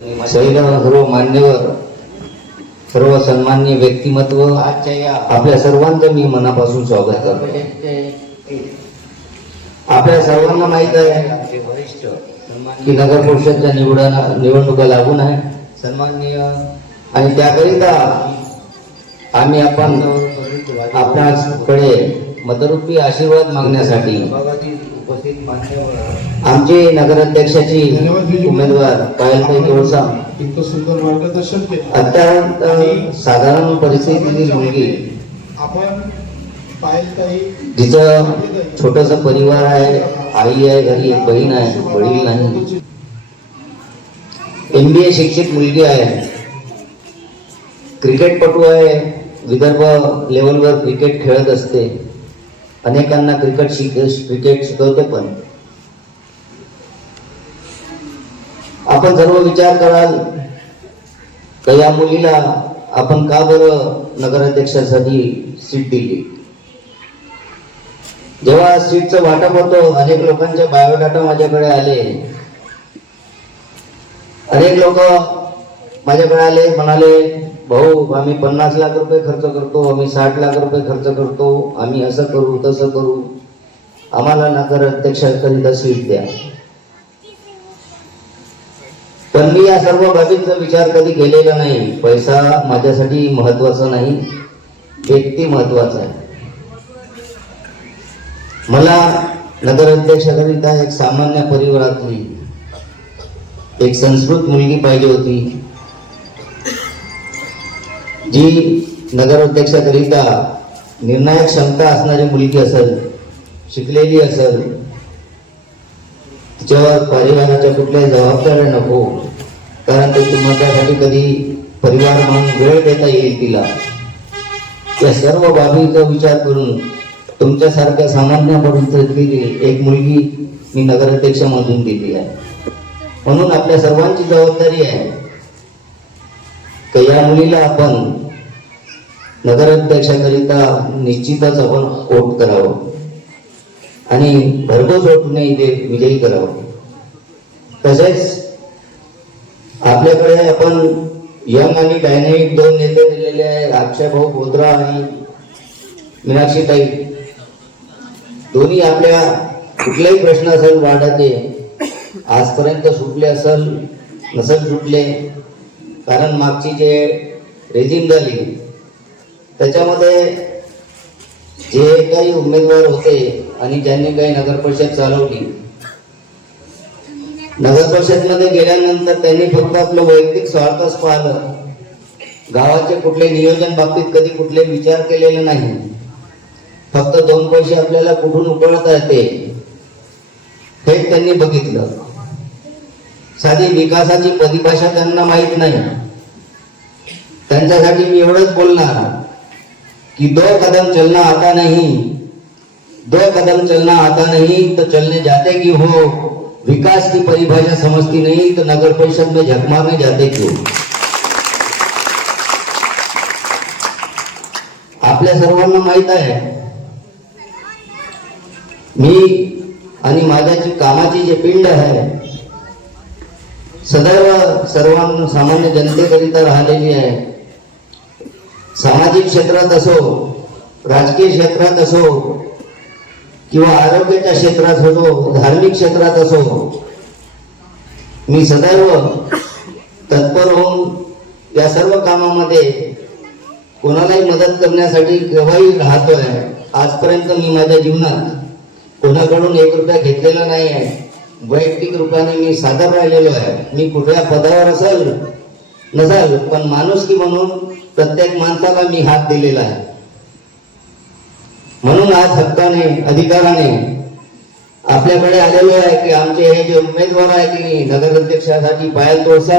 सर्व मान्यवर सर्व सन्मान्य व्यक्तिमत्व आजच्या आपल्या सर्वांचं मी मनापासून स्वागत करतो. आपल्या सर्वांना माहीत आहे वरिष्ठ की नगर परिषदच्या निवडण निवडणुका लागून आहे. सन्माननीय आणि त्याकरिता आम्ही आपण आपणाकडे मतरूपी आशीर्वाद मागण्यासाठी उपस्थित मान्यवर आमचे नगराध्यक्षाची उमेदवार पायलताई केलं. अत्यंत साधारण परिस्थितीतील मुलगी. आपण जिचं छोटस परिवार आहे आई आहे घरी एक बहीण आहे वडील नाही. एम बी ए शिक्षित मुलगी आहे. क्रिकेटपटू आहे विदर्भ लेवलवर क्रिकेट खेळत असते. अनेकांना क्रिकेट शिक क्रिकेट शिकवते पण. आपण सर्व विचार कराल तर या मुलीला आपण का बरं नगराध्यक्षासाठी सीट दिली? जेव्हा सीटचं वाटप होतो अनेक लोकांचे बायोडाटा माझ्याकडे आले. अनेक लोक माझ्याकडे आले म्हणाले भाऊ आम्ही पन्नास लाख रुपये खर्च करतो आम्ही साठ लाख रुपये खर्च करतो आम्ही असं करू तसं करू. आम्हाला नगराध्यक्षाकरिता सीट द्या. पण मी या सर्व बाबींचा विचार कधी केलेला नाही. पैसा माझ्यासाठी महत्त्वाचा नाही व्यक्ती महत्त्वाचा आहे. मला नगराध्यक्षाकरिता एक सामान्य परिवारातली एक संस्कृत मुलगी पाहिजे होती जी नगराध्यक्षाकरिता निर्णायक क्षमता असणारी मुलगी असेल शिकलेली असेल तिच्यावर परिवाराच्या कुठल्याही जबाबदाऱ्या नको. कारण ते तुम्हाला कधी परिवार म्हणून वेळ देता येईल तिला. या सर्व बाबीचा विचार करून तुमच्यासारख्या सामान्य परिस्थितीतली एक मुलगी मी नगराध्यक्षामधून दिली आहे. म्हणून आपल्या सर्वांची जबाबदारी आहे. तर या मुलीला आपण नगराध्यक्षाकरिता निश्चितच आपण वोट करावं. आणि भरघोस वोटने इथे विजयी करावं. तसेच आपल्याकडे आपण यंग आणि डायनॅमिक दोन नेते दिलेले आहेत. अक्षय भाऊ बोद्रा आणि मीनाक्षीताई. दोन्ही आपल्या कुठलाही प्रश्न असेल वाढते. आजपर्यंत सुटले असेल नसेल सुटले. कारण मागची जे रेजिम झाली त्याच्यामध्ये जे काही उमेदवार होते आणि ज्यांनी काही नगर परिषद चालवली नगर परिषदमध्ये गेल्यानंतर त्यांनी फक्त आपलं वैयक्तिक स्वार्थच पाहिलं. गावाचे कुठले नियोजन बाबतीत कधी कुठले विचार केलेले नाही. फक्त दोन पैसे आपल्याला कुठून उकळता येते हे त्यांनी बघितलं. साधी विकासाची परिभाषा त्यांना माहीत नाही. त्यांच्यासाठी मी एवढंच बोलणार की दो कदम चलना आता नाही. दो कदम चलना आता नाही तर चलने जाते की हो? विकास की परिभाषा समझती नहीं तो नगर परिषद में झक मारने जाते क्यों? आपल्या सर्वांना माहीत आहे मी आणि माझ्याची कामाची जे पिंड आहे सदैव सर्वांना सामान्य जनतेकरिता राहिलेली आहे. सामाजिक क्षेत्रात असो राजकीय क्षेत्रात असो किंवा आरोग्याच्या क्षेत्रात असो धार्मिक क्षेत्रात असो मी सदैव तत्पर होऊन या सर्व कामामध्ये कोणालाही मदत करण्यासाठी केव्हाही राहतोय. आजपर्यंत मी माझ्या जीवनात कोणाकडून एक रुपया घेतलेला नाही आहे वैयक्तिक रूपाने मी सादर राहिलेलो आहे. मी कुठल्या पदावर असेल नसाल पण माणुसकी म्हणून प्रत्येक माणसाला मी हात दिलेला आहे. आज हक्काने अधिकाराने आपल्याकडे आलेलो आहे की आमचे हे जे उमेदवार आहे की नगराध्यक्षासाठी पायल तोळसा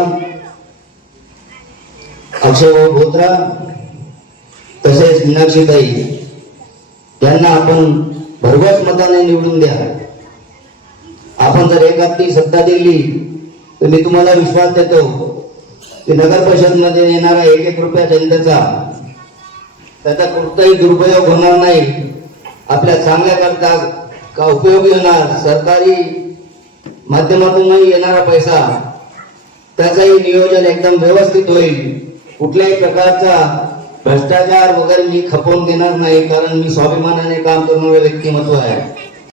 अक्षय भोत्रा तसेच मीनाक्षीताई यांना आपण भरघोस मताने निवडून द्या. आपण जर एक हप्ती सत्ता दिली तर मी तुम्हाला विश्वास देतो की नगर परिषदमध्ये येणारा एक एक रुपया जनतेचा त्याचा कोणताही दुरुपयोग होणार नाही. आपल्या चांगल्या करता का उपयोगी होणार सरकारी माध्यमातूनही येणारा पैसा. त्याचंही नियोजन एकदम व्यवस्थित होईल. कुठल्याही प्रकारचा भ्रष्टाचार वगैरे मी खपवून देणार नाही कारण मी स्वाभिमानाने काम करणारं व्यक्तिमत्व आहे.